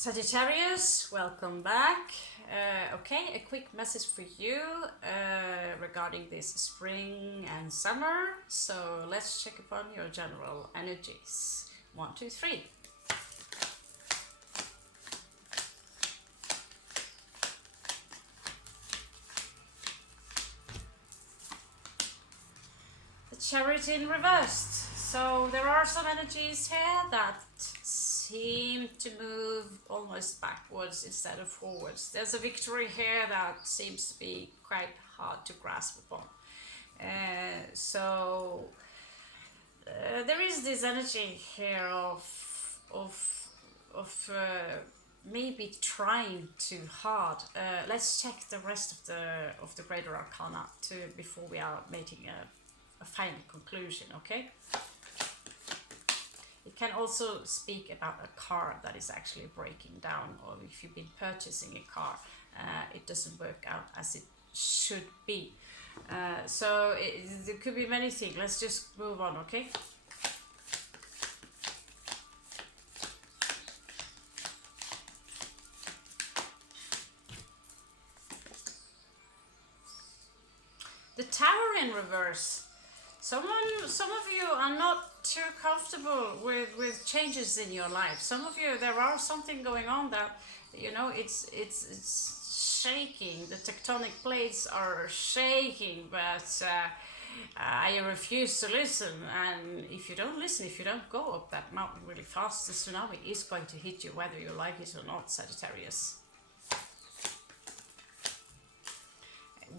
Sagittarius, welcome back. Okay, a quick message for you regarding this spring and summer. So let's check upon your general energies. 1, 2, 3. The Chariot in reversed. So there are some energies here that seem to move almost backwards instead of forwards. There's a victory here that seems to be quite hard to grasp upon. There is this energy here of maybe trying too hard. Let's check the rest of the greater arcana before we are making a final conclusion. Okay. It can also speak about a car that is actually breaking down, or if you've been purchasing a car, it doesn't work out as it should be. There could be many things. Let's just move on, okay? The Tower in reverse. Some of you are not too comfortable with changes in your life. Some of you, there are something going on that, you know, it's shaking. The tectonic plates are shaking, but I refuse to listen. And if you don't listen, if you don't go up that mountain really fast, the tsunami is going to hit you whether you like it or not, Sagittarius.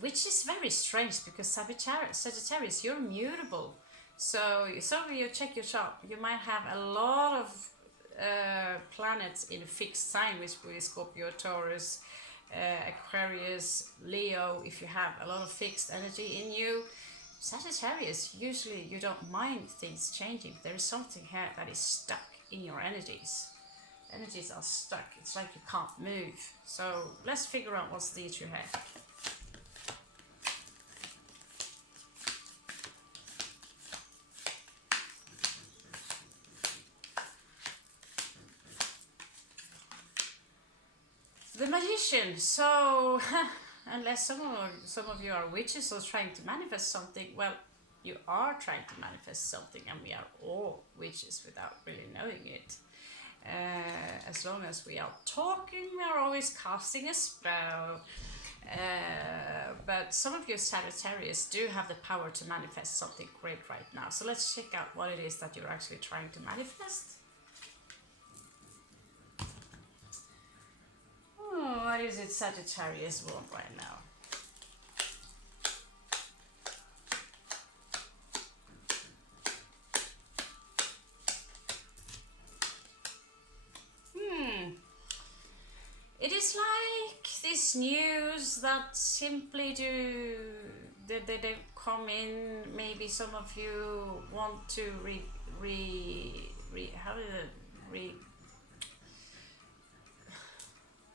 Which is very strange because Sagittarius, you're mutable. So some of you check your chart, you might have a lot of planets in a fixed sign, which will be Scorpio, Taurus, Aquarius, Leo. If you have a lot of fixed energy in you, Sagittarius, usually you don't mind things changing. There is something here that is stuck in your energies. Energies are stuck. It's like you can't move. So let's figure out what's the issue here. The Magician. So, unless some of you are witches or trying to manifest something, well, you are trying to manifest something, and we are all witches without really knowing it. As long as we are talking, we are always casting a spell. But some of you Sagittarius do have the power to manifest something great right now. So let's check out what it is that you're actually trying to manifest. What is it Sagittarius want right now? It is like this news that simply they come in. Maybe some of you want to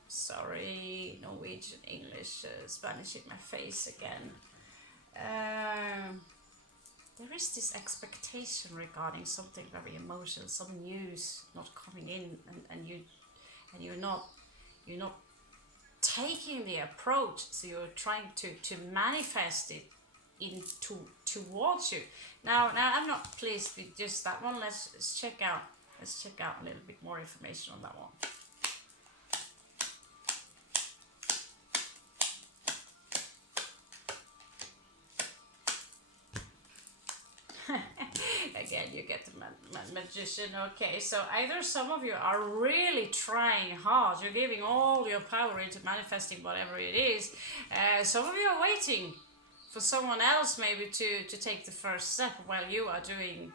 sorry, Norwegian, English, Spanish in my face again. There is this expectation regarding something very emotional, some news not coming in, and you're not taking the approach. So you're trying to manifest it towards you. Now I'm not pleased with just that one. Let's check out a little bit more information on that one. Again, you get the Magician. Okay, so either some of you are really trying hard, you're giving all your power into manifesting whatever it is. Some of you are waiting for someone else maybe to take the first step while you are doing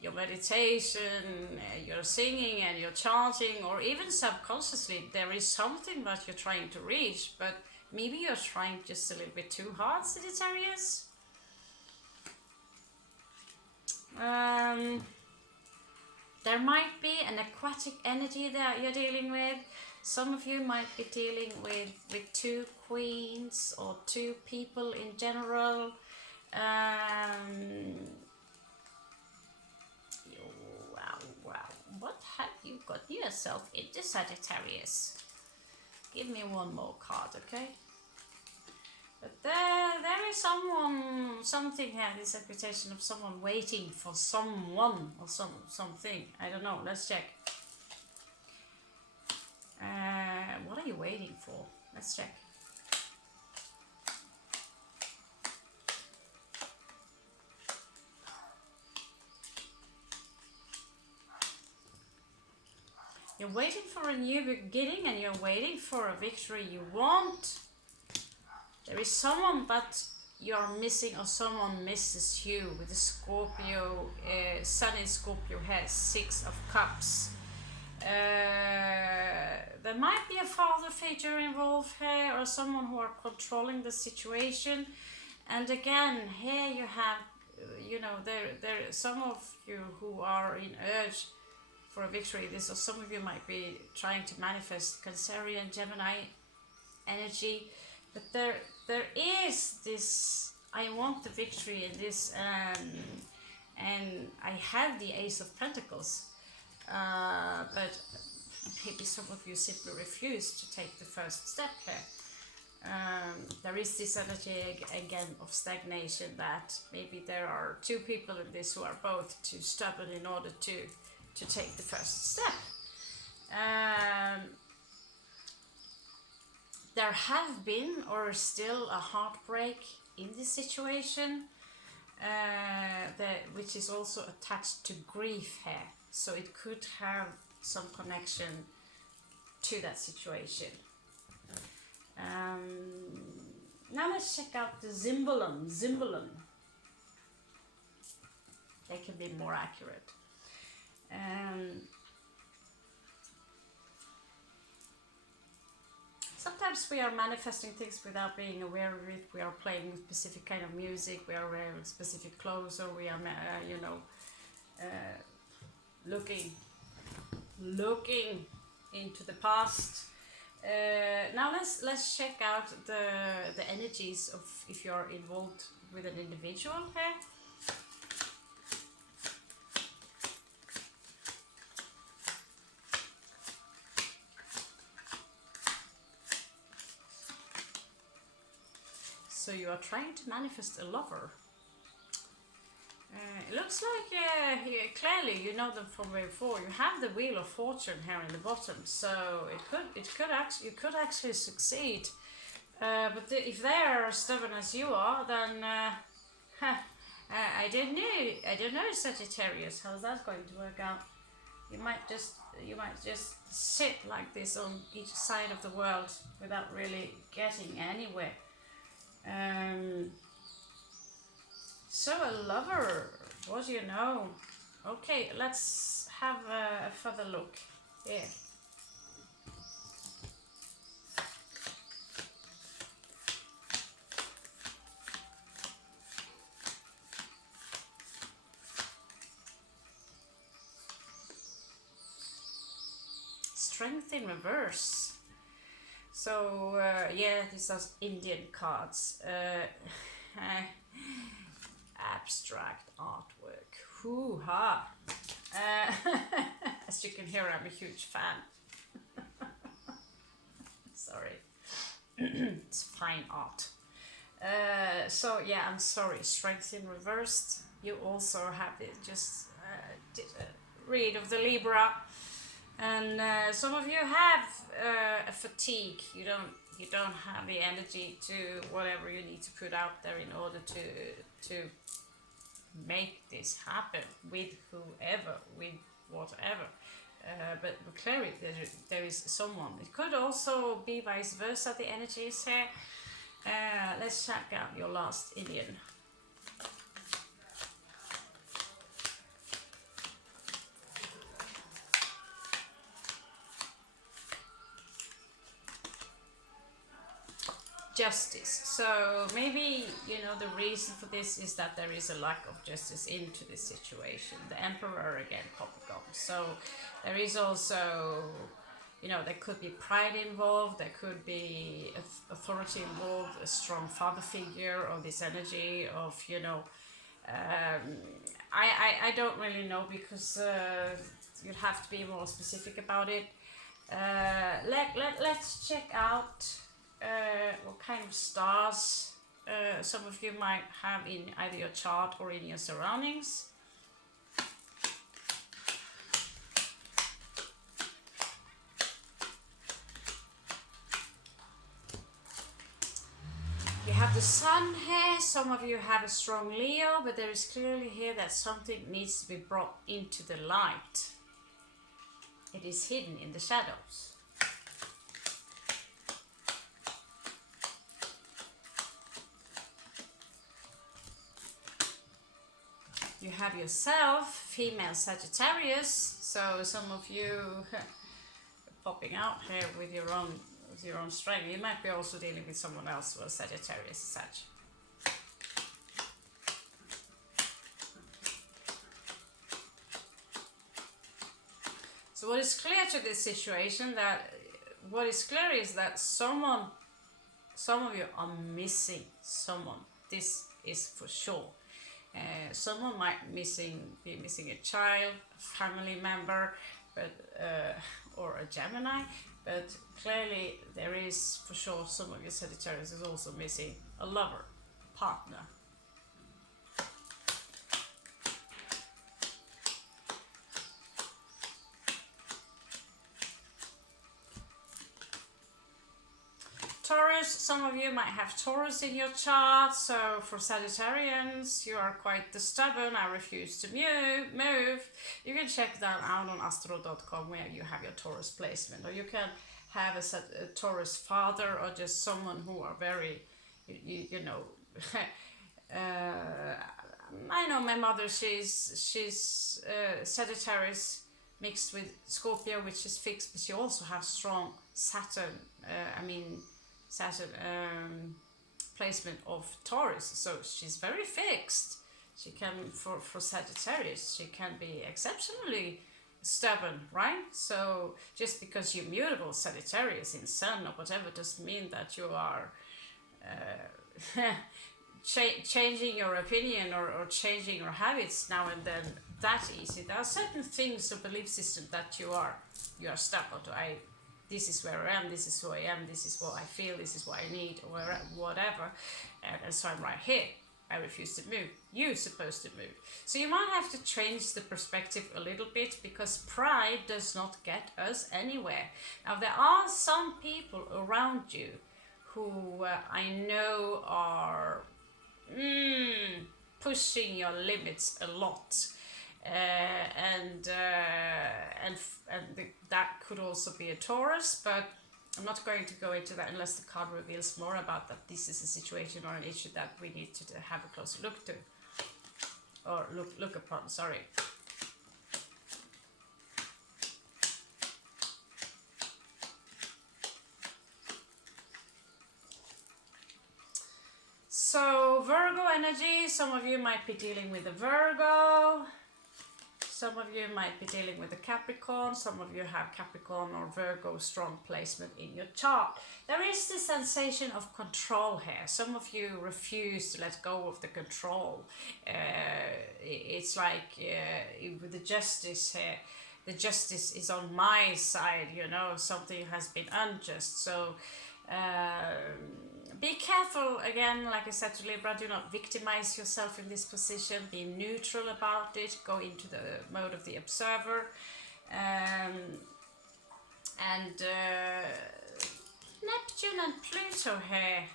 your meditation, you're singing and you're chanting, or even subconsciously there is something that you're trying to reach, but maybe you're trying just a little bit too hard, Sagittarius. There might be an aquatic energy that you're dealing with. Some of you might be dealing with 2 queens or 2 people in general. Wow. What have you got yourself into, Sagittarius? Give me one more card, okay? But there is something here, this reputation of someone waiting for someone or something. I don't know, let's check. What are you waiting for? Let's check. You're waiting for a new beginning and you're waiting for a victory you want. There is someone, but you're missing, or someone misses you. With the Scorpio, Sun in Scorpio has 6 of Cups. There might be a father figure involved here, or someone who are controlling the situation. And again, here you have, you know, there some of you who are in urge for a victory. This, or some of you might be trying to manifest Cancerian, Gemini energy. But there is this, I want the victory in this, and I have the Ace of Pentacles, but maybe some of you simply refuse to take the first step here. There is this energy again of stagnation, that maybe there are 2 people in this who are both too stubborn in order to take the first step. There have been, or still, a heartbreak in this situation, which is also attached to grief here. So it could have some connection to that situation. Now let's check out the Zimbalum. They can be more accurate. Sometimes we are manifesting things without being aware of it. We are playing specific kind of music, we are wearing specific clothes, or we are, you know, looking into the past. Now let's check out the energies of if you are involved with an individual here. So you are trying to manifest a lover. It looks like clearly you know them from before. You have the Wheel of Fortune here in the bottom, so you could actually succeed. But if they are as stubborn as you are, then I don't know, Sagittarius. How's that going to work out? You might just sit like this on each side of the world without really getting anywhere. So a lover, what do you know? Okay, let's have a further look here. Strength in reverse. So yeah, these are Indian cards. Abstract artwork. Hoo-ha! As you can hear, I'm a huge fan. Sorry. It's fine art. So yeah, I'm sorry. Strength in reversed. You also have it. Just did a read of the Libra. And some of you have a fatigue. You don't have the energy to whatever you need to put out there in order to make this happen with whoever, with whatever. But clearly there is someone. It could also be vice versa. The energy is here. Let's check out your last Indian. Justice. So maybe, you know, the reason for this is that there is a lack of justice into this situation. The Emperor again, Coppercom. So there is also, you know, there could be pride involved, there could be authority involved, a strong father figure, or this energy of, you know, I don't really know, because you'd have to be more specific about it. Let's check out what kind of stars some of you might have in either your chart or in your surroundings. You have the sun here. Some of you have a strong Leo, but there is clearly here that something needs to be brought into the light. It is hidden in the shadows. You have yourself, female Sagittarius, so some of you popping out here with your own strength. You might be also dealing with someone else who is Sagittarius, Sag. So what is clear to this situation, what is clear is that some of you are missing someone. This is for sure. Someone might be missing a child, a family member, but or a Gemini. But clearly there is for sure some of your Sagittarius is also missing a lover, partner. Taurus, some of you might have Taurus in your chart, so for Sagittarians, you are quite the stubborn, I refuse to move. You can check that out on astro.com where you have your Taurus placement, or you can have a Taurus father, or just someone who are very, you know, I know my mother, she's Sagittarius mixed with Scorpio, which is fixed, but she also has strong Saturn, Saturn placement of Taurus, so she's very fixed. She can, for Sagittarius, she can be exceptionally stubborn, right? So just because you're mutable Sagittarius in Sun or whatever doesn't mean that you are changing your opinion or changing your habits now and then that easy. There are certain things or belief system that you are stuck on. This is where I am, this is who I am, this is what I feel, this is what I need, or whatever. And so I'm right here. I refuse to move. You're supposed to move. So you might have to change the perspective a little bit, because pride does not get us anywhere. Now there are some people around you who I know are pushing your limits a lot. That could also be a Taurus, but I'm not going to go into that unless the card reveals more about that. This is a situation or an issue that we need to have a closer look to, or look upon. Sorry. So Virgo energy. Some of you might be dealing with a Virgo. Some of you might be dealing with a Capricorn. Some of you have Capricorn or Virgo strong placement in your chart. There is this sensation of control here. Some of you refuse to let go of the control. It's like with the justice here. The justice is on my side, you know, something has been unjust. So be careful, again, like I said to Libra, do not victimize yourself in this position. Be neutral about it. Go into the mode of the observer. Neptune and Pluto here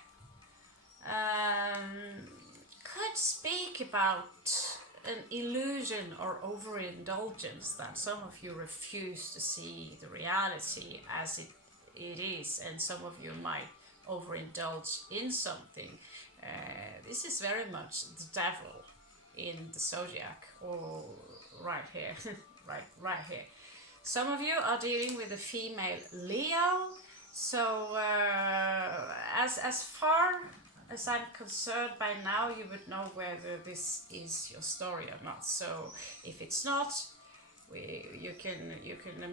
could speak about an illusion or overindulgence, that some of you refuse to see the reality as it is, and some of you might overindulge in something. This is very much the devil in the zodiac, or right here, right here. Some of you are dealing with a female Leo. So as far as I'm concerned, by now you would know whether this is your story or not. So if it's not, you can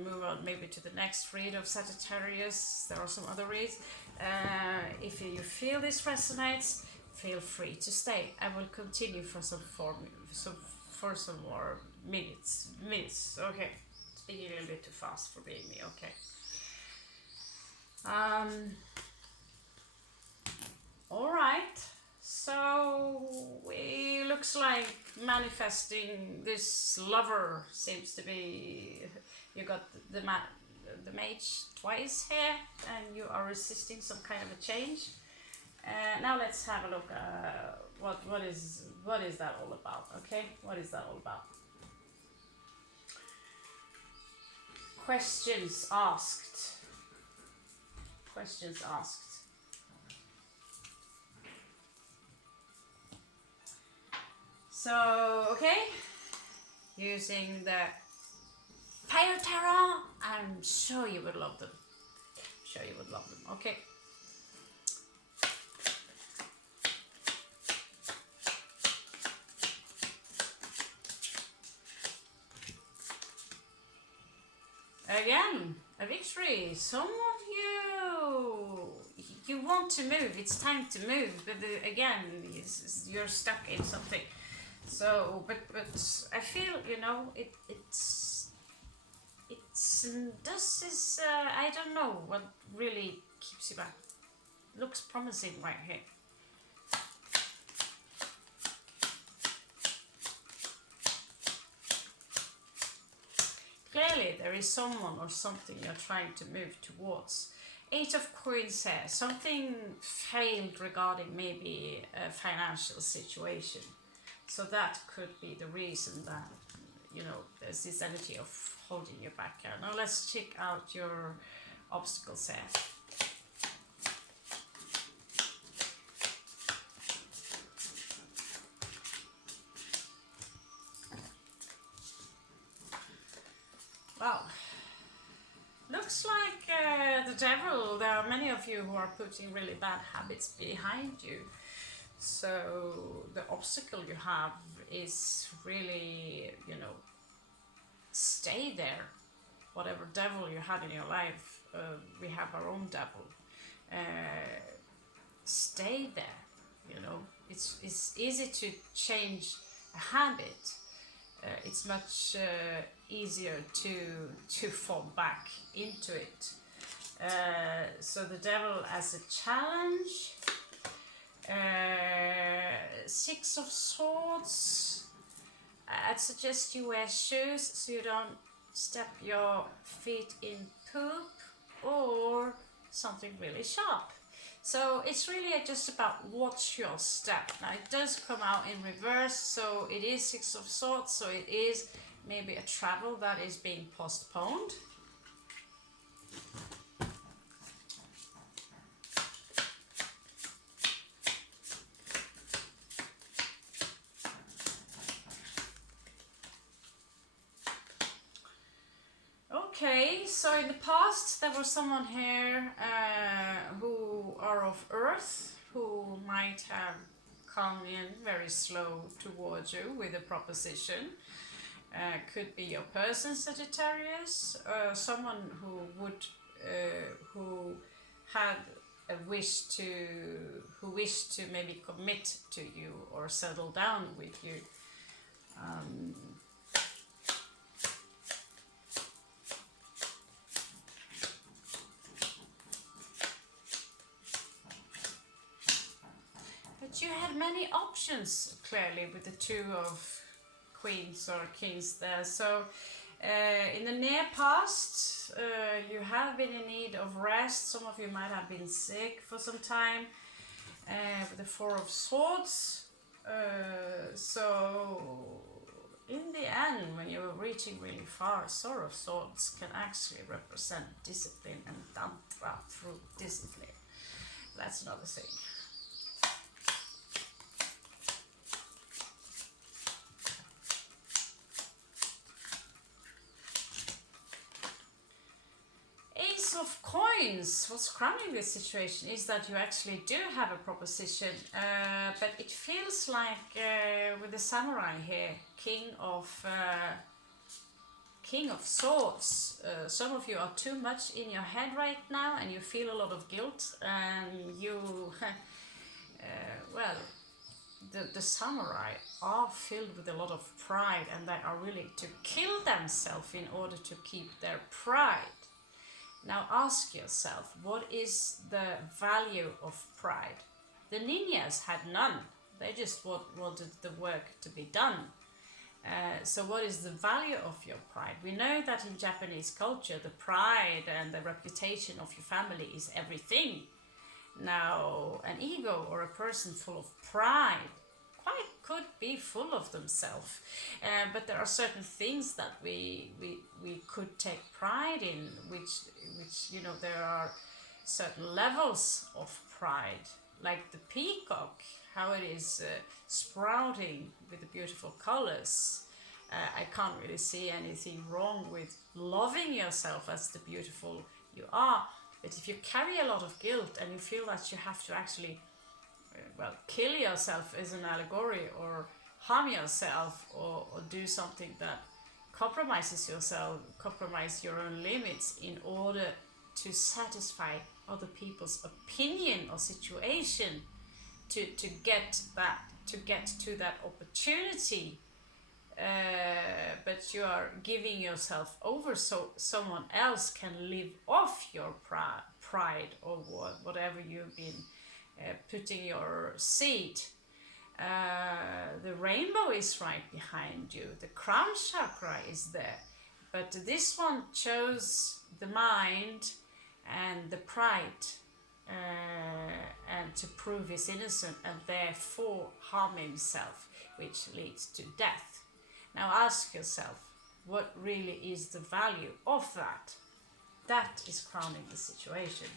move on maybe to the next read of Sagittarius. There are some other reads. If you feel this resonates, feel free to stay. I will continue for some more minutes. Okay. speaking a little bit too fast for being me, okay. Alright, so it looks like manifesting this lover seems to be, you got the mage twice here, and you are resisting some kind of a change. Now let's have a look at what is that all about, okay? What is that all about? Questions asked. Questions asked. So, okay, using the Fire Tarot, I'm sure you would love them. Sure you would love them, okay. Again, a victory. Some of you want to move. It's time to move, but again, you're stuck in something. So, but I feel, you know, it's I don't know what really keeps you back. Looks promising right here. Clearly there is someone or something you're trying to move towards. 8 of Coins here. Something failed regarding maybe a financial situation. So that could be the reason that, you know, there's this energy of holding you back here. Now let's check out your obstacles here. Wow. Looks like the devil, there are many of you who are putting really bad habits behind you. So the obstacle you have is really, you know, stay there. Whatever devil you have in your life, we have our own devil. Stay there, you know. It's easy to change a habit. It's much easier to fall back into it. So the devil as a challenge. 6 of Swords. I'd suggest you wear shoes so you don't step your feet in poop or something really sharp. So it's really just about watch your step. Now it does come out in reverse, so it is 6 of Swords, so it is maybe a travel that is being postponed. Okay, so in the past there was someone here who are of Earth, who might have come in very slow towards you with a proposition. Could be your person, Sagittarius, someone who would, who had a wish to, who wished to maybe commit to you or settle down with you. You had many options, clearly, with the 2 of Queens or Kings there. So in the near past, you have been in need of rest. Some of you might have been sick for some time with the 4 of Swords. So in the end, when you're reaching really far, Sword of Swords can actually represent discipline and tantra through discipline. That's another thing. Of Coins, what's crowning this situation is that you actually do have a proposition, but it feels like with the samurai here, King of Swords, some of you are too much in your head right now and you feel a lot of guilt, and you well, the samurai are filled with a lot of pride, and they are willing to kill themselves in order to keep their pride. Now ask yourself, what is the value of pride? The ninjas had none. They just wanted the work to be done. So what is the value of your pride? We know that in Japanese culture, the pride and the reputation of your family is everything. Now, an ego or a person full of pride quite could be full of themselves, but there are certain things that we could take pride in, which you know, there are certain levels of pride, like the peacock, how it is sprouting with the beautiful colors. I can't really see anything wrong with loving yourself as the beautiful you are. But if you carry a lot of guilt and you feel that you have to actually, kill yourself as an allegory, or harm yourself, or do something that compromises yourself, compromise your own limits in order to satisfy other people's opinion or situation, to get to that opportunity, but you are giving yourself over so someone else can live off your pride, or whatever you've been putting your seed. The rainbow is right behind you, the crown chakra is there, but this one chose the mind and the pride, and to prove he's innocent, and therefore harm himself, which leads to death. Now ask yourself, what really is the value of that? That is crowning the situation.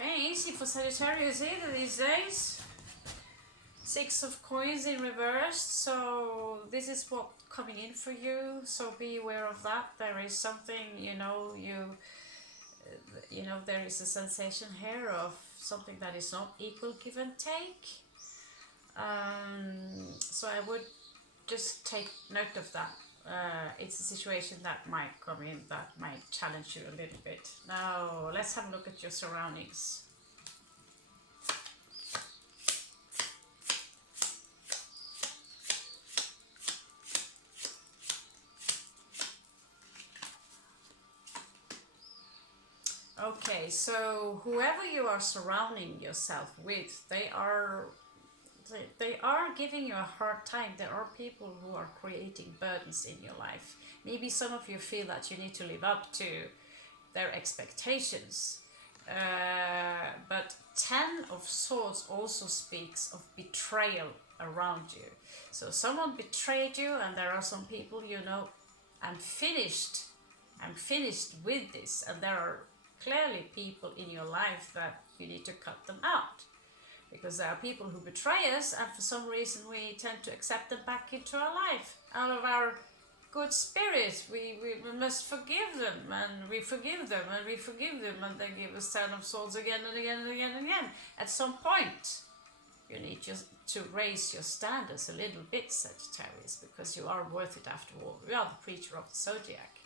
Ain't easy for Sagittarius either these days. 6 of coins in reversed, so this is what coming in for you, so be aware of that. There is something, there is a sensation here of something that is not equal give and take. So I would just take note of that. It's a situation that might come in, that might challenge you a little bit. Now let's have a look at your surroundings. Okay, so whoever you are surrounding yourself with, they are giving you a hard time. There are people who are creating burdens in your life. Maybe some of you feel that you need to live up to their expectations. But 10 of Swords also speaks of betrayal around you. So someone betrayed you, and there are some people, I'm finished with this, and there are clearly people in your life that you need to cut them out, because there are people who betray us, and for some reason we tend to accept them back into our life out of our good spirit. We must forgive them, and we forgive them, and we forgive them, and they give us 10 of Swords again and again and again and again. At some point you need to raise your standards a little bit, Sagittarius, because you are worth it after all. You are the preacher of the zodiac.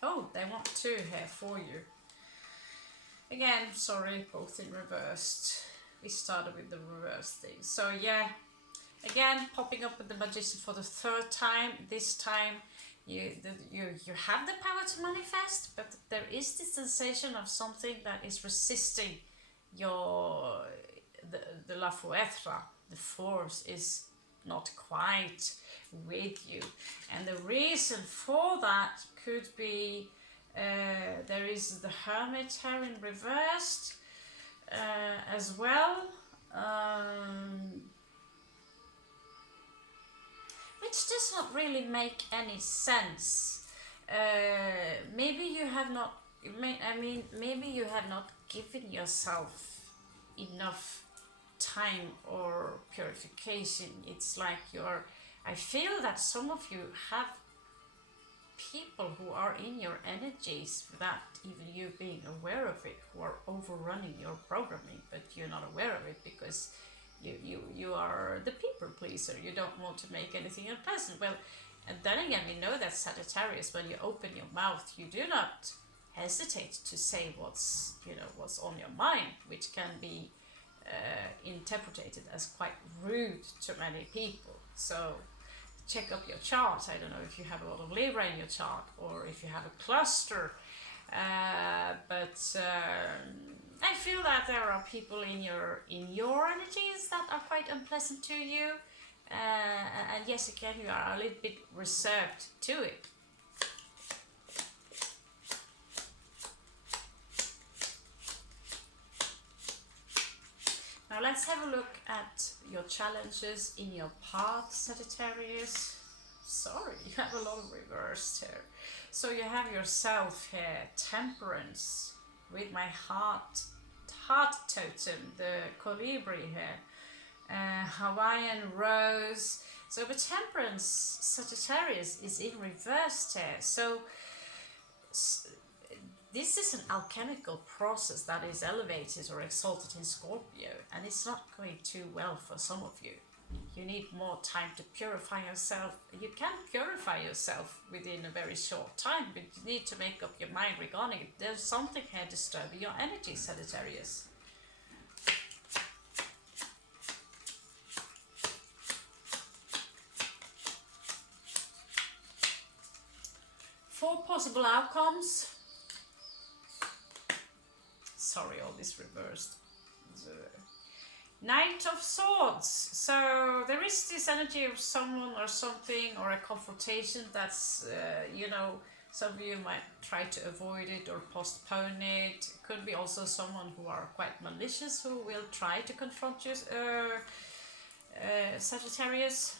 Oh, they want 2 here for you. Again, sorry, both in reversed. We started with the reverse thing. So yeah, again, popping up with the Magician for the 3rd time. This time you have the power to manifest, but there is this sensation of something that is resisting the la fuerza. The force is not quite with you, and the reason for that could be there is the Hermit here in reversed as well, which does not really make any sense. Maybe you have not given yourself enough time or purification. It's like I feel that some of you have people who are in your energies without even you being aware of it, who are overrunning your programming, but you're not aware of it because you are the people pleaser. You don't want to make anything unpleasant. Well, and then again, we know that Sagittarius, when you open your mouth, you do not hesitate to say what's on your mind, which can be interpreted as quite rude to many people. So check up your chart. I don't know if you have a lot of Libra in your chart or if you have a cluster, but I feel that there are people in your energies that are quite unpleasant to you, and yes, again, you are a little bit reserved to it. Now let's have a look at your challenges in your path, Sagittarius. Sorry, you have a lot of reversed here. So you have yourself here, Temperance, with my heart totem, the colibri here, Hawaiian rose. So the Temperance, Sagittarius, is in reverse here. So this is an alchemical process that is elevated or exalted in Scorpio, and it's not going too well for some of you. You need more time to purify yourself. You can purify yourself within a very short time, but you need to make up your mind regarding it. There's something here disturbing your energy, Sagittarius. Four possible outcomes. Sorry, all this reversed. Knight of Swords. So there is this energy of someone or something or a confrontation that's, some of you might try to avoid it or postpone it. Could be also someone who are quite malicious who will try to confront you, Sagittarius.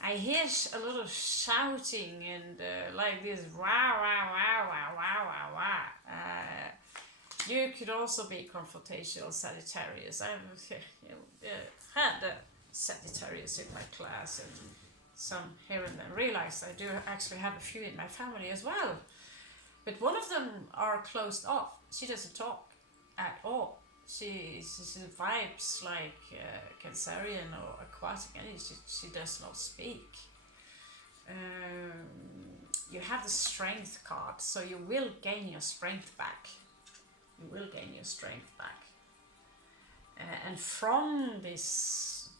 I hear a lot of shouting and like this, wow, wow, wow, wow, wow, wow, wow. You could also be confrontational, Sagittarius. I've had a Sagittarius in my class and some here and then. Realized I do actually have a few in my family as well. But one of them are closed off. She doesn't talk at all. She vibes like Cancerian or aquatic energy. She does not speak. You have the Strength card, so you will gain your strength back. You will gain your strength back. And from this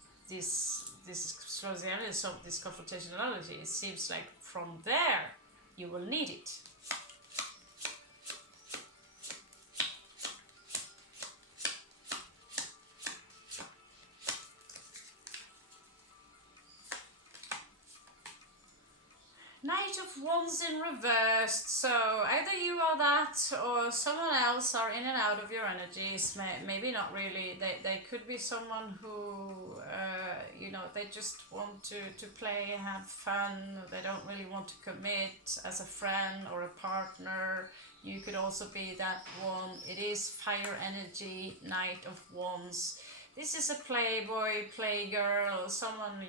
confrontationality, it seems like from there you will need it. Knight of Wands in reverse, so either you are that or someone else are in and out of your energies, maybe not really. They could be someone who, they just want to play, have fun, they don't really want to commit as a friend or a partner. You could also be that one. It is fire energy, Knight of Wands. This is a playboy, playgirl, someone,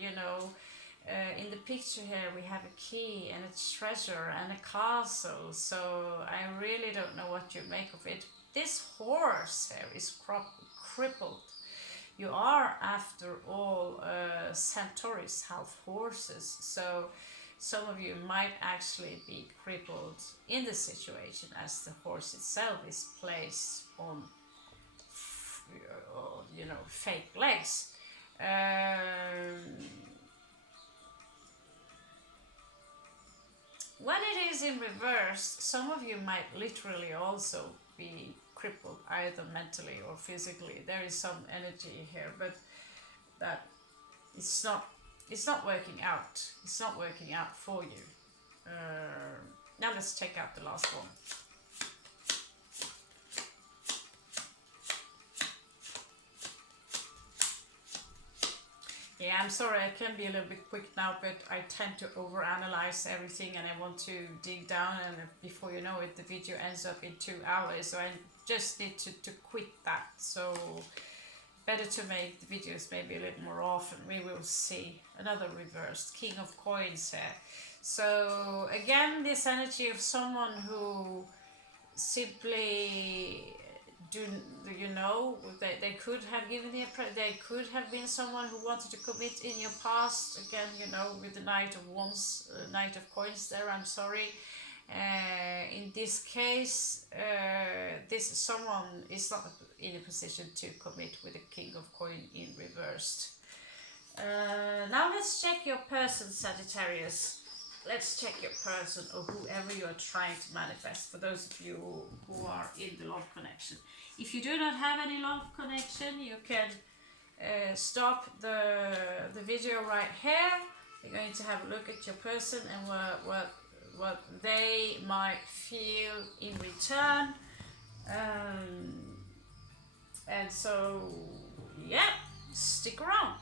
in the picture here we have a key and a treasure and a castle, so I really don't know what you make of it. This horse here is crippled. You are, after all, Centaurus, half horses, so some of you might actually be crippled in the situation as the horse itself is placed on, fake legs. When it is in reverse, some of you might literally also be crippled, either mentally or physically. There is some energy here, but that it's not working out. It's not working out for you. Now let's check out the last one. Yeah, I'm sorry, I can be a little bit quick now, but I tend to overanalyze everything and I want to dig down, and before you know it, the video ends up in 2 hours, so I just need to quit that. So better to make the videos maybe a little more often. We will see. Another reversed King of Coins here. So again, this energy of someone who simply do, you know, they could have given the, they could have been someone who wanted to commit in your past. Again, you know, with the Knight of Wands, Knight of Coins there, I'm sorry. In this case, this someone is not in a position to commit with the King of Coin in reversed. Now let's check your person, Sagittarius. Let's check your person, or whoever you are trying to manifest, for those of you who are in the love connection. If you do not have any love connection, you can stop the video right here. You're going to have a look at your person and what they might feel in return. And so, yeah, stick around.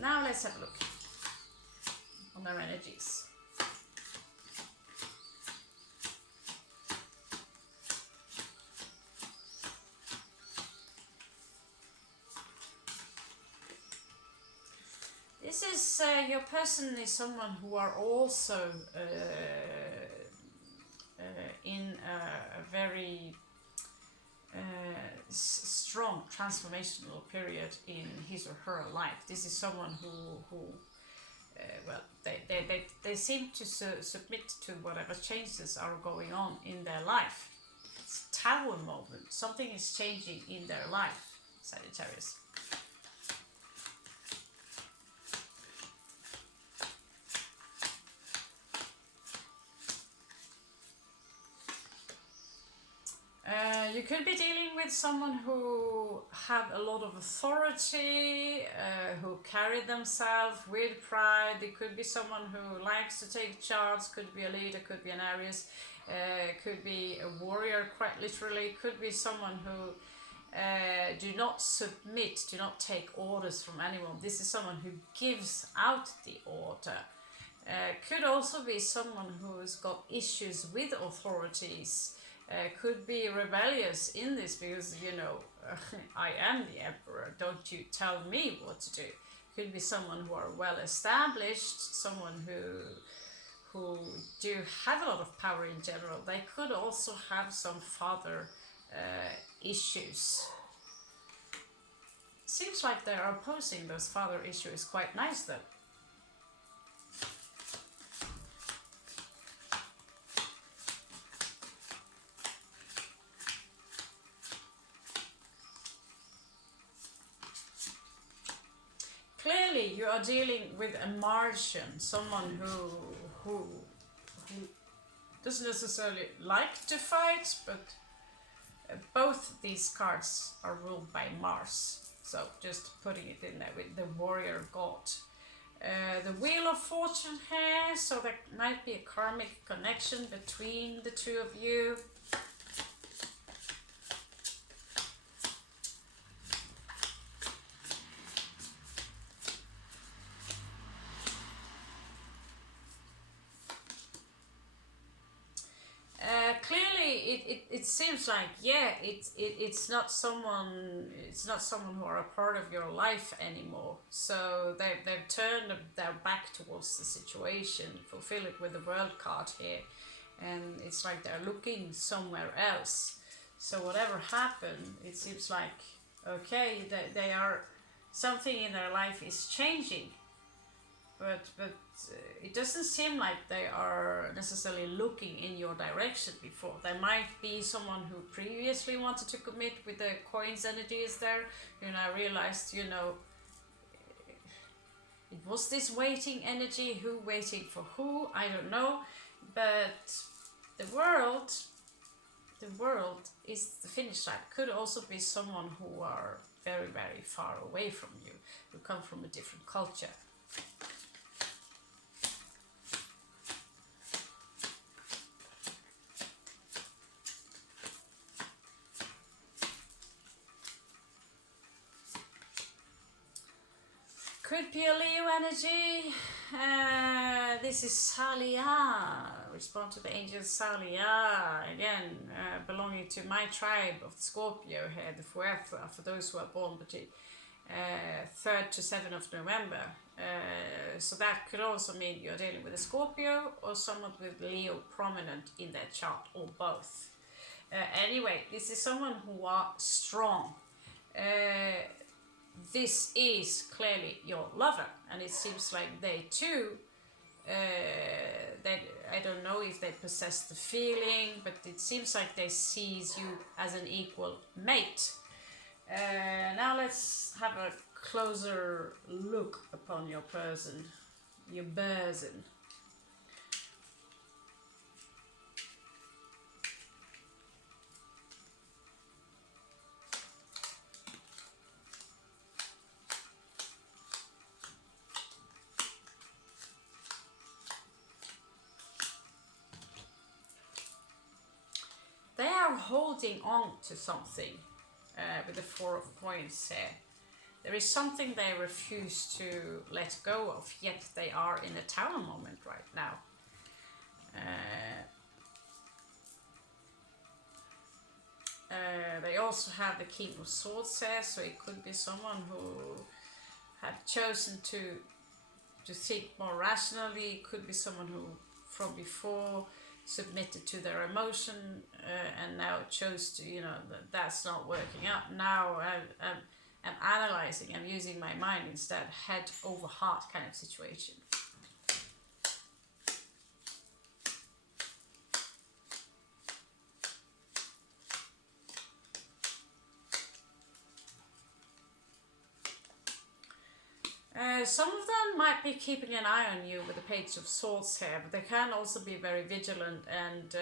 Now let's have a look on their energies. This is your person is someone who are also in a very strong transformational period in his or her life. This is someone who well, they seem to submit to whatever changes are going on in their life. It's a tower moment. Something is changing in their life, Sagittarius. You could be dealing with someone who have a lot of authority, who carry themselves with pride. It could be someone who likes to take charge, could be a leader, could be an Aries, could be a warrior, quite literally, could be someone who do not submit, do not take orders from anyone. This is someone who gives out the order. Could also be someone who's got issues with authorities. Could be rebellious in this because, you know, I am the emperor, don't you tell me what to do. Could be someone who are well established, someone who do have a lot of power in general. They could also have some father issues. Seems like they are opposing those father issues quite nice though. Clearly you are dealing with a Martian, someone who doesn't necessarily like to fight, but both these cards are ruled by Mars. So just putting it in there with the warrior god. The Wheel of Fortune here, so there might be a karmic connection between the two of you. It seems like, yeah, it's not someone who are a part of your life anymore. So they've turned their back towards the situation, fulfill it with the World card here, and it's like they're looking somewhere else. So whatever happened, it seems like, okay, they are, something in their life is changing, but it doesn't seem like they are necessarily looking in your direction before. There might be someone who previously wanted to commit with the coins energies there. You know, I realized, you know, it was this waiting energy. Who waiting for who? I don't know. But the world is the finish line. Could also be someone who are very, very far away from you, who come from a different culture. Could be a Leo energy. This is Salia. Respond to the angel Salia. Again, belonging to my tribe of the Scorpio here, the Fuerza, for those who are born between 3rd to 7th of November. So that could also mean you're dealing with a Scorpio or someone with Leo prominent in their chart, or both. Anyway, this is someone who are strong. This is clearly your lover, and it seems like they too, I don't know if they possess the feeling, but it seems like they sees you as an equal mate. Now let's have a closer look upon your person, your person. They are holding on to something with the 4 of coins here. There is something they refuse to let go of, yet they are in a tower moment right now. They also have the King of Swords here, so it could be someone who had chosen to think more rationally. It could be someone who from before submitted to their emotion and now chose to, you know, that's not working out. Now I'm analyzing, I'm using my mind instead, head over heart kind of situation. Some of them might be keeping an eye on you with the Page of Swords here, but they can also be very vigilant, and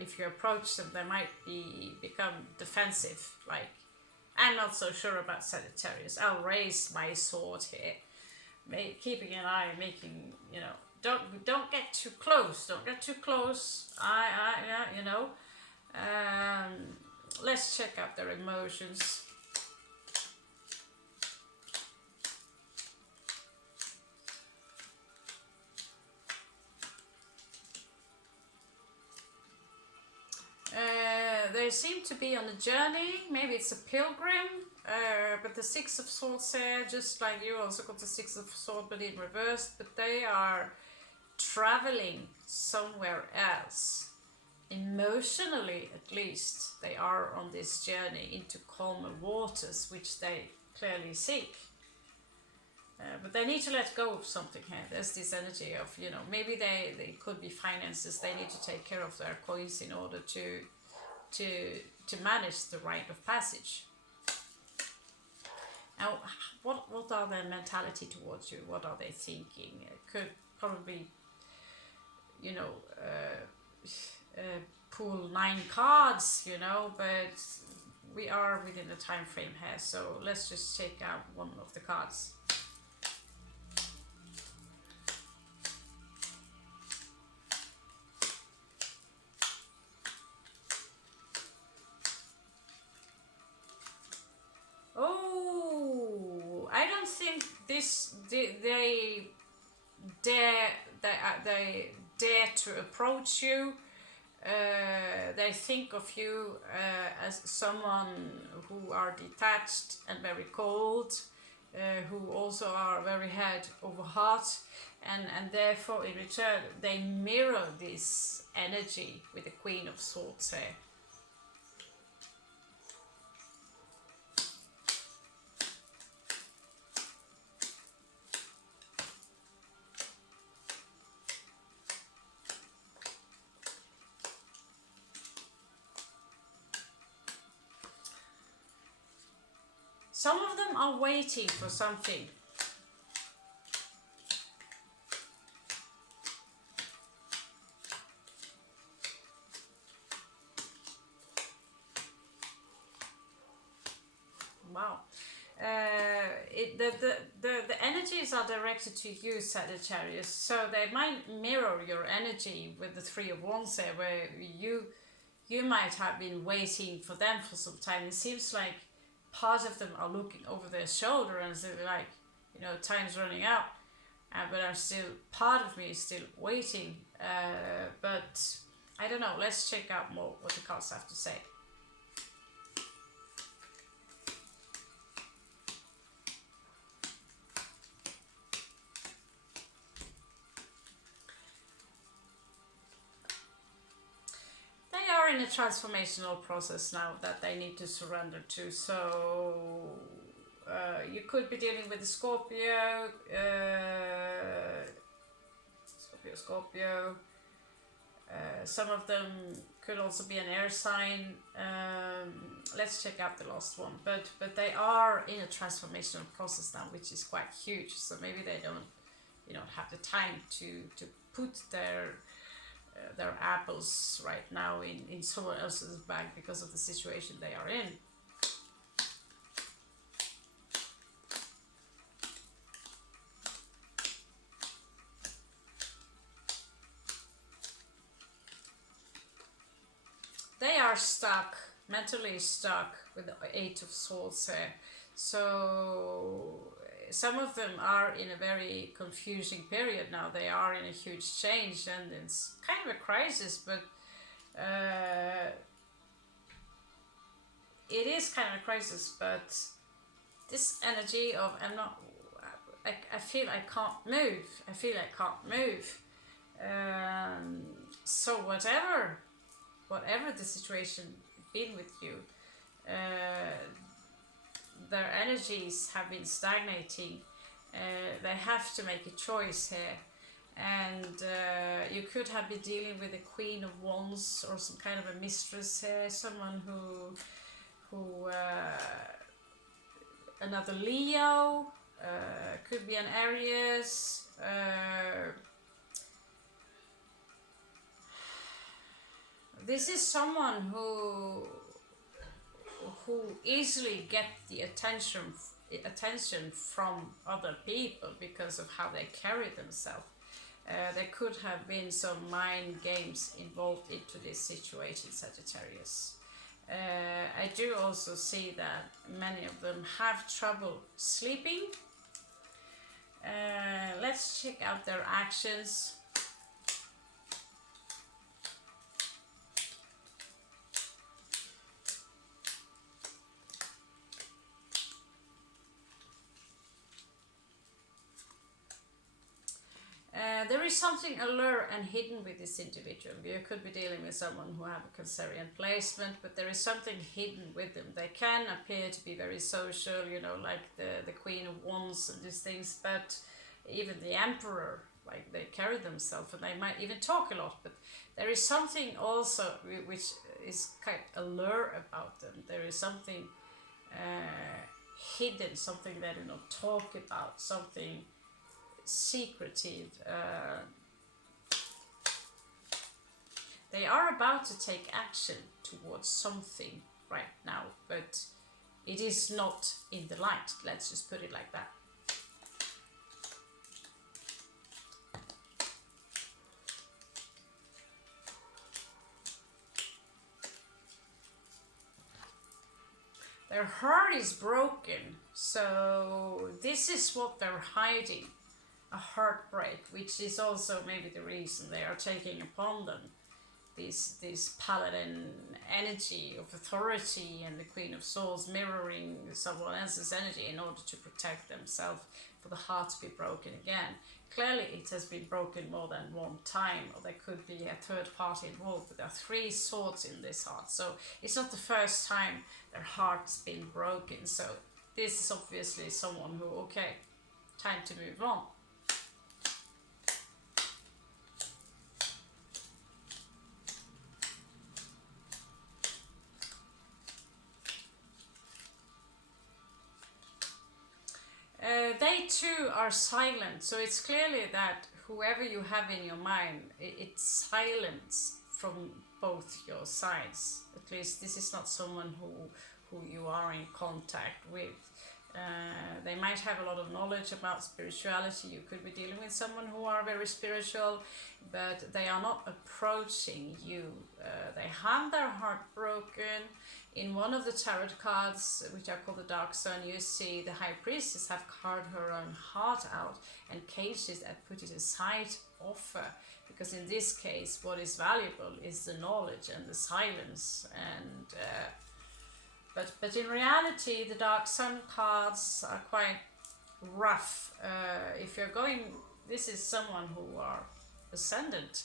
if you approach them, they might become defensive. Like, I'm not so sure about Sagittarius. I'll raise my sword here, keeping an eye, making, you know, don't get too close. Don't get too close. You know. Let's check out their emotions. They seem to be on a journey. Maybe it's a pilgrim, but the 6 of Swords here, just like you also got the 6 of Swords but in reverse, but they are traveling somewhere else. Emotionally, at least, they are on this journey into calmer waters, which they clearly seek. But they need to let go of something here. There's this energy of, you know, maybe they could be finances. They need to take care of their coins in order to manage the rite of passage. Now, what are their mentality towards you? What are they thinking? It could probably, you know, pull 9 cards, you know, but we are within the time frame here, so let's just take out one of the cards. They dare to approach you. They think of you as someone who are detached and very cold, who also are very head over heart, and therefore in return they mirror this energy with the Queen of Swords here. Some of them are waiting for something. Wow. The energies are directed to you, Sagittarius, so they might mirror your energy with the 3 of Wands there, where you might have been waiting for them for some time. It seems like part of them are looking over their shoulder and they're like, you know, time's running out, but I'm still, part of me is still waiting, but I don't know, let's check out more what the cards have to say. They are in a transformational process now that they need to surrender to, so you could be dealing with a Scorpio, Scorpio. Some of them could also be an air sign. Let's check out the last one. But they are in a transformational process now, which is quite huge. So maybe they don't, you know, have the time to put their apples right now in someone else's bag because of the situation they are in. They are stuck, mentally stuck with the Eight of Swords here. So some of them are in a very confusing period now. They are in a huge change and it's kind of a crisis, but it is kind of a crisis, but this energy of I feel I can't move. I feel I can't move. So whatever the situation been with you, their energies have been stagnating. They have to make a choice here, and you could have been dealing with a Queen of Wands or some kind of a mistress here, someone who another Leo, could be an Aries. This is someone who easily get the attention from other people because of how they carry themselves. There could have been some mind games involved into this situation, Sagittarius. I do also see that many of them have trouble sleeping. Let's check out their actions. There is something allure and hidden with this individual. You could be dealing with someone who have a Cancerian placement, but there is something hidden with them. They can appear to be very social, you know, like the Queen of Wands and these things, but even the Emperor, like they carry themselves and they might even talk a lot, but there is something also which is kind of allure about them. There is something hidden, something they do not talk about, something secretive. They are about to take action towards something right now, but it is not in the light. Let's just put it like that. Their heart is broken, so this is what they're hiding. A heartbreak, which is also maybe the reason they are taking upon them this paladin energy of authority and the Queen of Swords mirroring someone else's energy in order to protect themselves, for the heart to be broken again. Clearly it has been broken more than one time, or there could be a third party involved, but there are 3 swords in this heart, so it's not the first time their heart's been broken. So this is obviously someone who, okay, time to move on. They too are silent, so it's clearly that whoever you have in your mind, it's silence from both your sides. At least this is not someone who you are in contact with. They might have a lot of knowledge about spirituality. You could be dealing with someone who are very spiritual, but they are not approaching you. They have their heart broken. In one of the tarot cards, which are called the Dark Sun, you see the High Priestess have carved her own heart out and caged it and put it aside of her. Because in this case, what is valuable is the knowledge and the silence. And but in reality, the Dark Sun cards are quite rough. If you're going, this is someone who are ascended.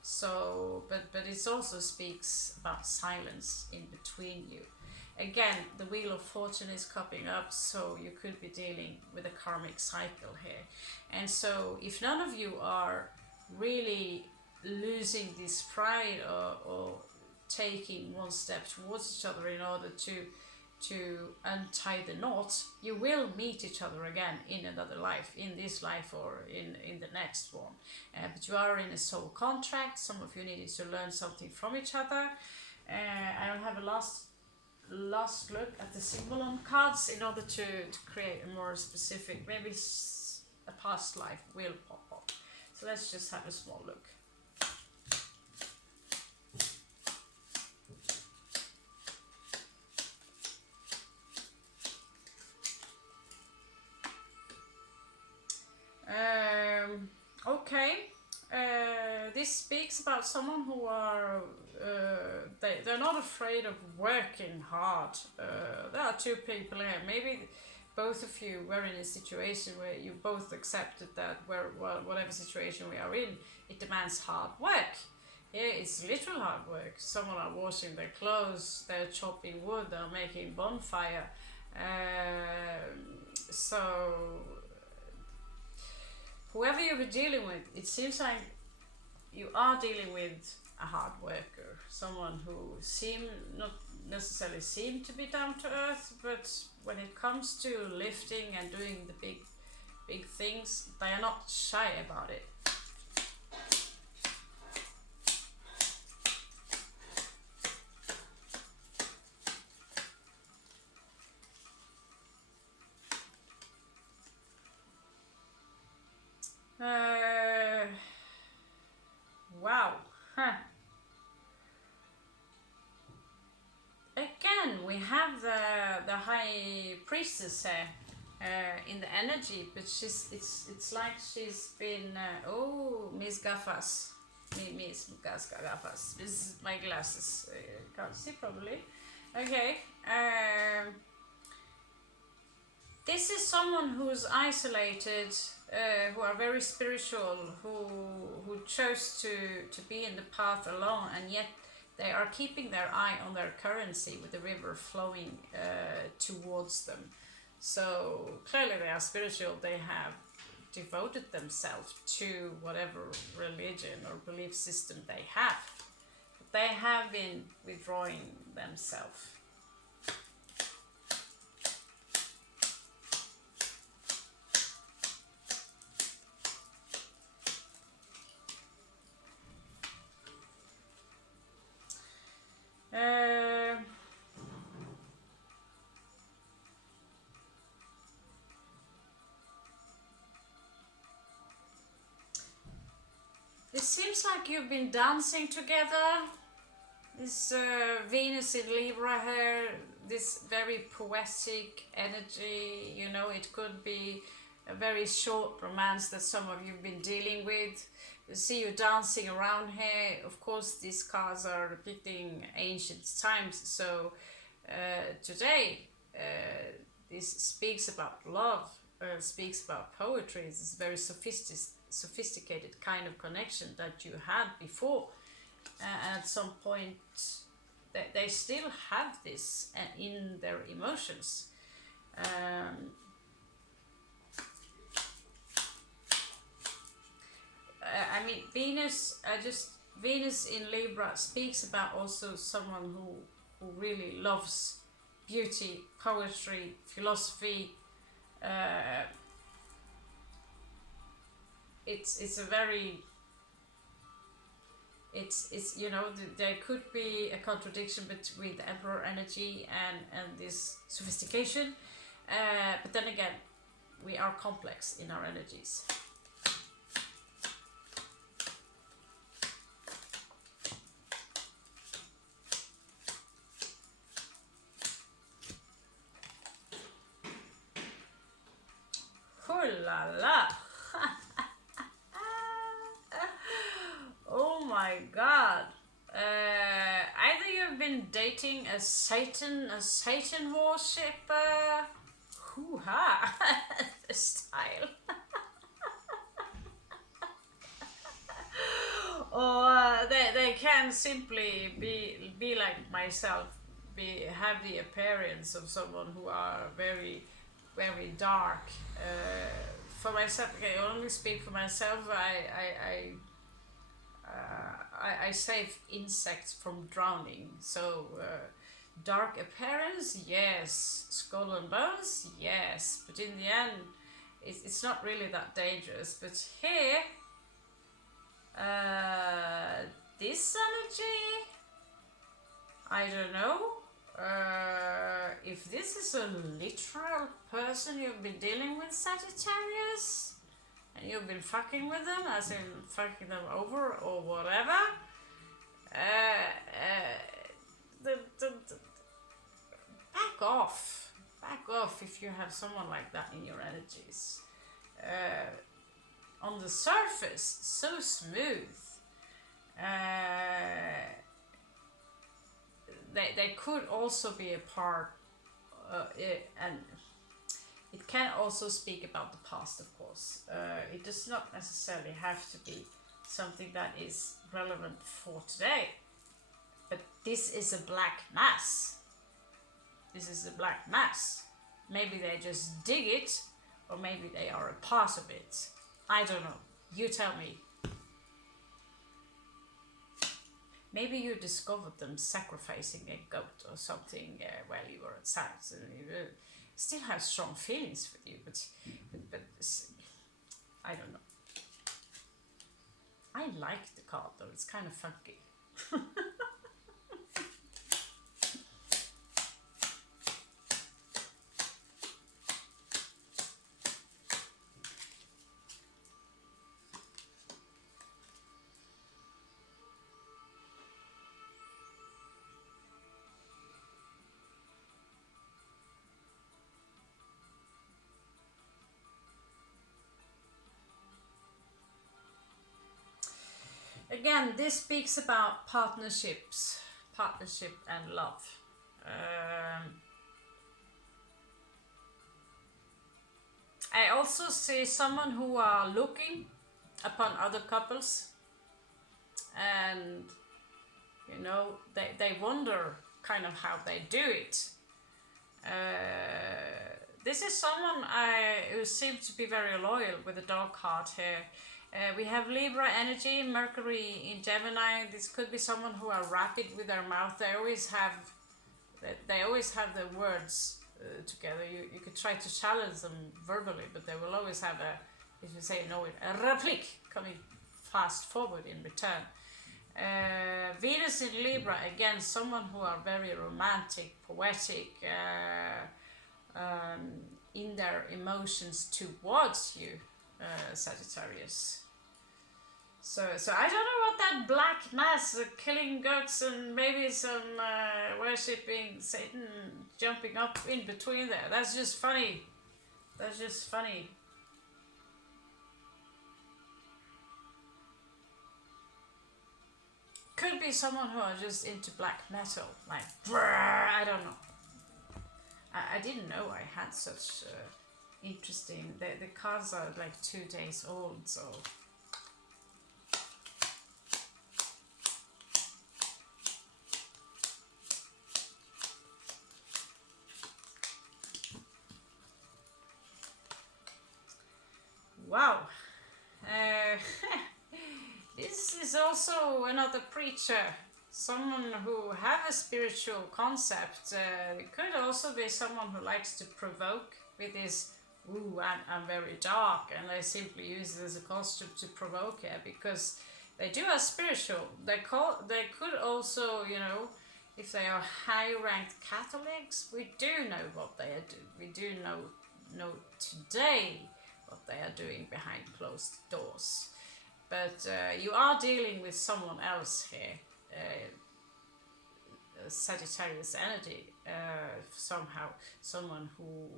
So, but it also speaks about silence in between you. Again, the Wheel of Fortune is coming up, so you could be dealing with a karmic cycle here. And so, if none of you are really losing this pride or taking one step towards each other in order to untie the knot, you will meet each other again in another life, in this life or in the next one. But you are in a soul contract. Some of you needed to learn something from each other. I will have a last look at the symbol on cards in order to create a more specific, maybe a past life will pop up. So let's just have a small look. Okay, this speaks about someone who are, they're not afraid of working hard. There are two people here. Maybe both of you were in a situation where you both accepted that whatever situation we are in, it demands hard work. Here it's literal hard work. Someone are washing their clothes, they're chopping wood, they're making bonfire. So whoever you're dealing with, it seems like you are dealing with a hard worker, someone who not necessarily seem to be down to earth, but when it comes to lifting and doing the big things, they are not shy about it. Wow. Huh. Again, we have the High Priestess in the energy, but it's like she's been Miss Gaffas. Miss Gaffas. This is my glasses. Can't see probably. Okay. This is someone who's isolated, who are very spiritual, who chose to be in the path alone, and yet they are keeping their eye on their currency with the river flowing towards them. So clearly they are spiritual. They have devoted themselves to whatever religion or belief system they have. But they have been withdrawing themselves. It seems like you've been dancing together. This Venus in Libra here, this very poetic energy, you know, it could be a very short romance that some of you have been dealing with. You see you dancing around here. Of course, these cards are depicting ancient times, so today this speaks about love, speaks about poetry. It's a very sophisticated kind of connection that you had before. At some point they still have this in their emotions. I mean, Venus in Libra speaks about also someone who really loves beauty, poetry, philosophy. It's a very it's you know, there could be a contradiction between the Emperor energy and this sophistication, but then again, we are complex in our energies. Oh la la. Oh my god. Either you've been dating a Satan worshipper. Hoo-ha. The style. Or they can simply be like myself, have the appearance of someone who are very, very dark. For myself, I only speak for myself. I save insects from drowning. So dark appearance, yes. Skull and bones, yes. But in the end, it's not really that dangerous. But here, this energy, I don't know. If this is a literal person you've been dealing with, Sagittarius, and you've been fucking with them, as in fucking them over or whatever, back off. Back off if you have someone like that in your energies. On the surface, so smooth. They could also be a part, and it can also speak about the past, of course. It does not necessarily have to be something that is relevant for today. But this is a black mass. This is a black mass. Maybe they just dig it, or maybe they are a part of it. I don't know. You tell me. Maybe you discovered them sacrificing a goat or something while you were outside, so you still have strong feelings for you, but I don't know. I like the card though, it's kind of funky. Again, this speaks about partnership and love. I also see someone who are looking upon other couples, and you know, they wonder kind of how they do it. This is someone who seems to be very loyal with a dog card here. We have Libra energy, Mercury in Gemini. This could be someone who are rapid with their mouth. They always have the words together. You could try to challenge them verbally, but they will always have if you say no, a réplique coming fast forward in return. Venus in Libra, again, someone who are very romantic, poetic, in their emotions towards you, Sagittarius. So I don't know what that black mass, killing goats and maybe some worshipping Satan jumping up in between there. That's just funny. That's just funny. Could be someone who are just into black metal, like I don't know. I didn't know I had such interesting. The cards are like 2 days old, so. Wow. This is also another preacher, someone who have a spiritual concept. It could also be someone who likes to provoke with this, ooh, I'm very dark, and they simply use it as a costume to provoke here, because They do are spiritual. They could also, you know, if they are high-ranked Catholics, we do know what they are doing. We do know today what they are doing behind closed doors. But you are dealing with someone else here, Sagittarius energy, somehow someone who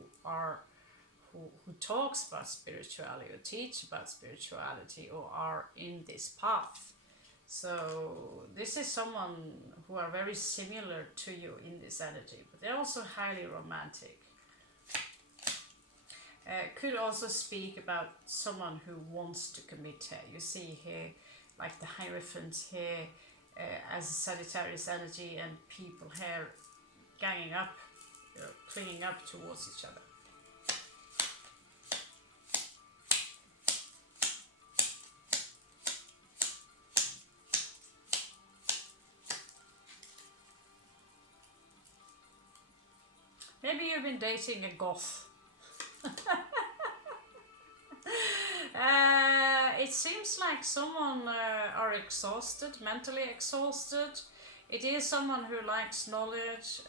talks about spirituality or teach about spirituality or are in this path. So this is someone who are very similar to you in this energy, but they're also highly romantic. Could also speak about someone who wants to commit here. You see here, like the Hierophant here, as a Sagittarius energy, and people here ganging up, clinging up towards each other. Maybe you've been dating a goth. It seems like someone are exhausted, mentally exhausted. It is someone who likes knowledge,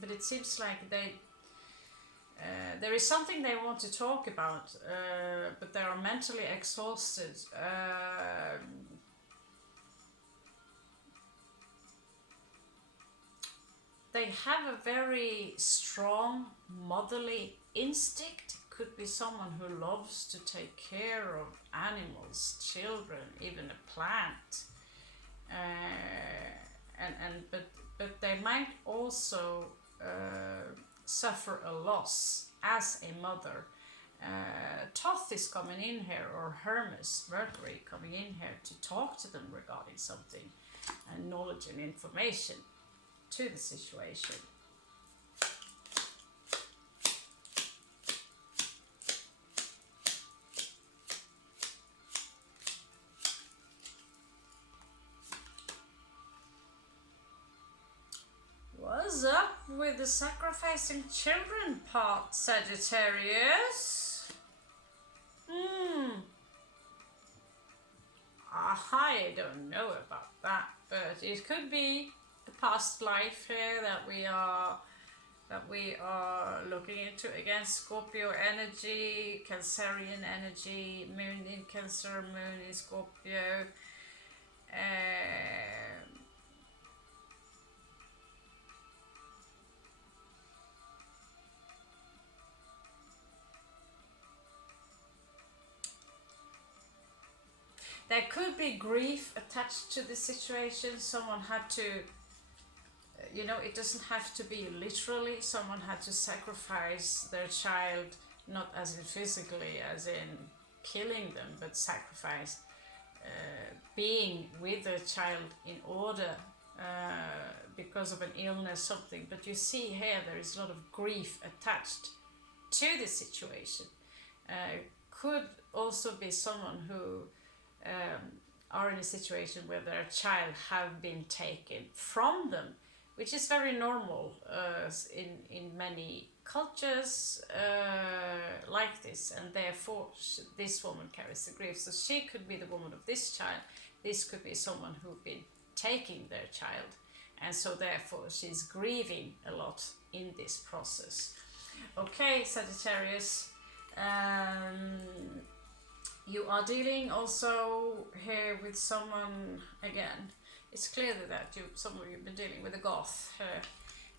but it seems like there is something they want to talk about, but they are mentally exhausted. They have a very strong motherly instinct. Could be someone who loves to take care of animals, children, even a plant. But they might also suffer a loss as a mother. Thoth is coming in here, or Hermes, Mercury, coming in here to talk to them regarding something, and knowledge and information to the situation. What's up with the sacrificing children part, Sagittarius? I don't know about that, but it could be the past life here that we are looking into. Again, Scorpio energy, Cancerian energy, moon in Cancer, moon in Scorpio. There could be grief attached to the situation. Someone had to, you know, it doesn't have to be literally. Someone had to sacrifice their child, not as in physically, as in killing them, but sacrifice being with the child in order because of an illness, something. But you see here, there is a lot of grief attached to the situation. Could also be someone who are in a situation where their child have been taken from them, which is very normal in many cultures like this, and therefore this woman carries the grief. So she could be the woman of this child. This could be someone who've been taking their child, and so therefore she's grieving a lot in this process. Okay, Sagittarius. You are dealing also here with someone, again, it's clear that you've been dealing with a goth,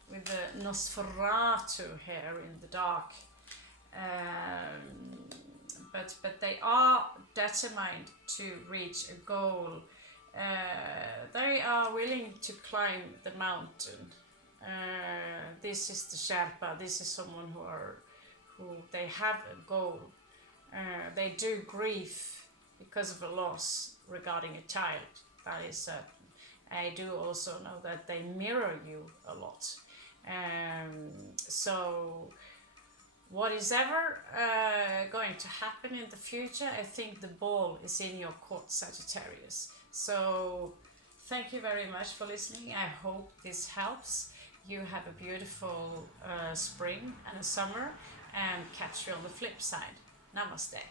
with the Nosferatu here in the dark. But they are determined to reach a goal. They are willing to climb the mountain. This is the Sherpa, this is someone who they have a goal. They do grieve because of a loss regarding a child, that is certain. I do also know that they mirror you a lot. So what is ever going to happen in the future, I think the ball is in your court, Sagittarius. So thank you very much for listening. I hope this helps. You have a beautiful spring and a summer, and catch you on the flip side. Namaste.